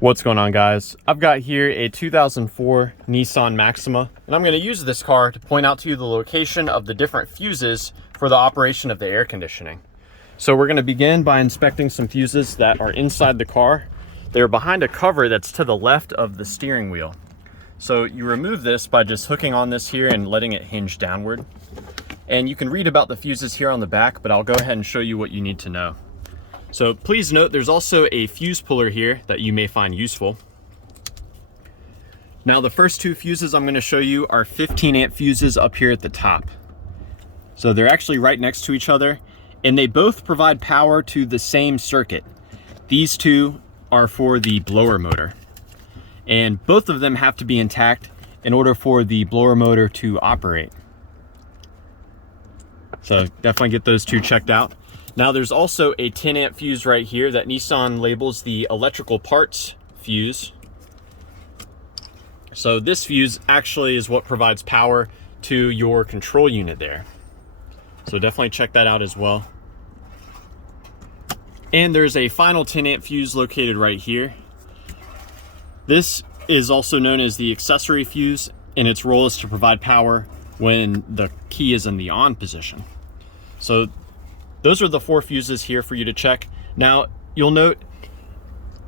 What's going on, guys? I've got here a 2004 Nissan Maxima, and I'm going to use this car to point out to you the location of the different fuses for the operation of the air conditioning. So we're going to begin by inspecting some fuses that are inside the car. They're behind a cover that's to the left of the steering wheel. So you remove this by just hooking on this here and letting it hinge downward. And you can read about the fuses here on the back, but I'll go ahead and show you what you need to know. So please note there's also a fuse puller here that you may find useful. Now the first two fuses I'm going to show you are 15 amp fuses up here at the top. So they're actually right next to each other, and they both provide power to the same circuit. These two are for the blower motor, and both of them have to be intact in order for the blower motor to operate. So definitely get those two checked out. Now there's also a 10 amp fuse right here that Nissan labels the electrical parts fuse. So this fuse actually is what provides power to your control unit there. So definitely check that out as well. And there's a final 10 amp fuse located right here. This is also known as the accessory fuse, and its role is to provide power when the key is in the on position. So those are the four fuses here for you to check. Now, you'll note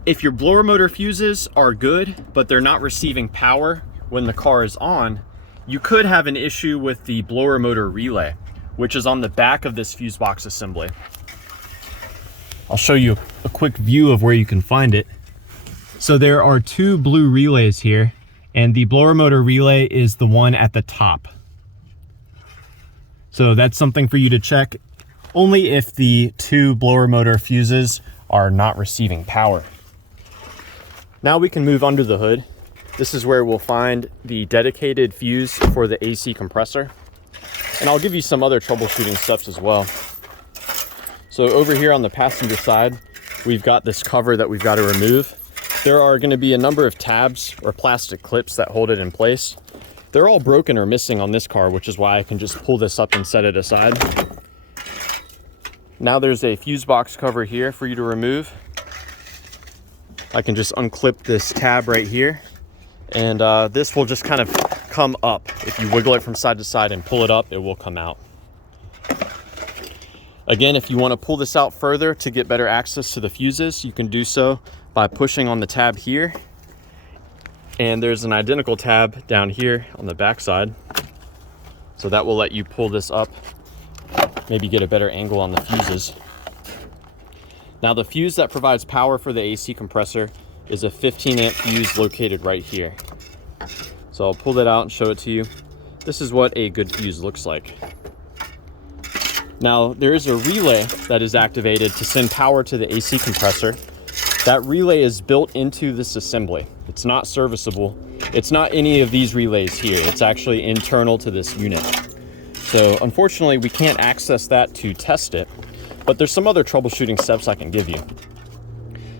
if your blower motor fuses are good, but they're not receiving power when the car is on, you could have an issue with the blower motor relay, which is on the back of this fuse box assembly. I'll show you a quick view of where you can find it. So there are two blue relays here, and the blower motor relay is the one at the top. So that's something for you to check. Only if the two blower motor fuses are not receiving power. Now we can move under the hood. This is where we'll find the dedicated fuse for the AC compressor. And I'll give you some other troubleshooting steps as well. So over here on the passenger side, we've got this cover that we've got to remove. There are going to be a number of tabs or plastic clips that hold it in place. They're all broken or missing on this car, which is why I can just pull this up and set it aside. Now there's a fuse box cover here for you to remove. I can just unclip this tab right here, and this will just kind of come up. If you wiggle it from side to side and pull it up, it will come out. Again, if you want to pull this out further to get better access to the fuses, you can do so by pushing on the tab here. And there's an identical tab down here on the back side. So that will let you pull this up, maybe get a better angle on the fuses. Now the fuse that provides power for the AC compressor is a 15 amp fuse located right here. So I'll pull that out and show it to you. This is what a good fuse looks like. Now there is a relay that is activated to send power to the AC compressor. That relay is built into this assembly. It's not serviceable. It's not any of these relays here. It's actually internal to this unit. So unfortunately, we can't access that to test it, but there's some other troubleshooting steps I can give you.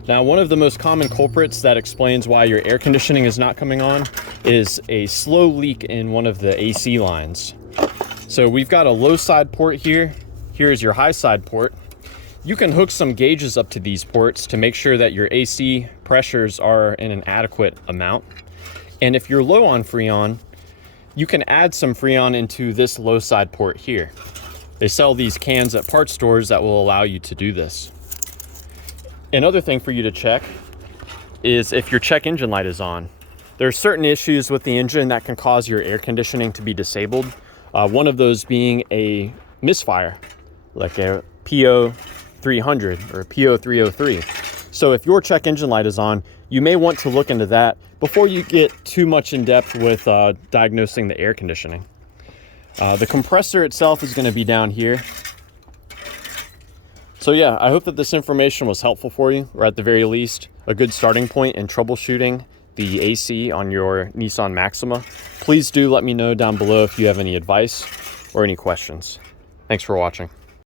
Now, one of the most common culprits that explains why your air conditioning is not coming on is a slow leak in one of the AC lines. So we've got a low side port here. Here is your high side port. You can hook some gauges up to these ports to make sure that your AC pressures are in an adequate amount. And if you're low on Freon, you can add some Freon into this low side port here. They sell these cans at parts stores that will allow you to do this. Another thing for you to check is if your check engine light is on. There are certain issues with the engine that can cause your air conditioning to be disabled. One of those being a misfire, like a PO300 or a PO303. So if your check engine light is on, you may want to look into that before you get too much in depth with diagnosing the air conditioning. The compressor itself is going to be down here. So yeah, I hope that this information was helpful for you, or at the very least, a good starting point in troubleshooting the AC on your Nissan Maxima. Please do let me know down below if you have any advice or any questions. Thanks for watching.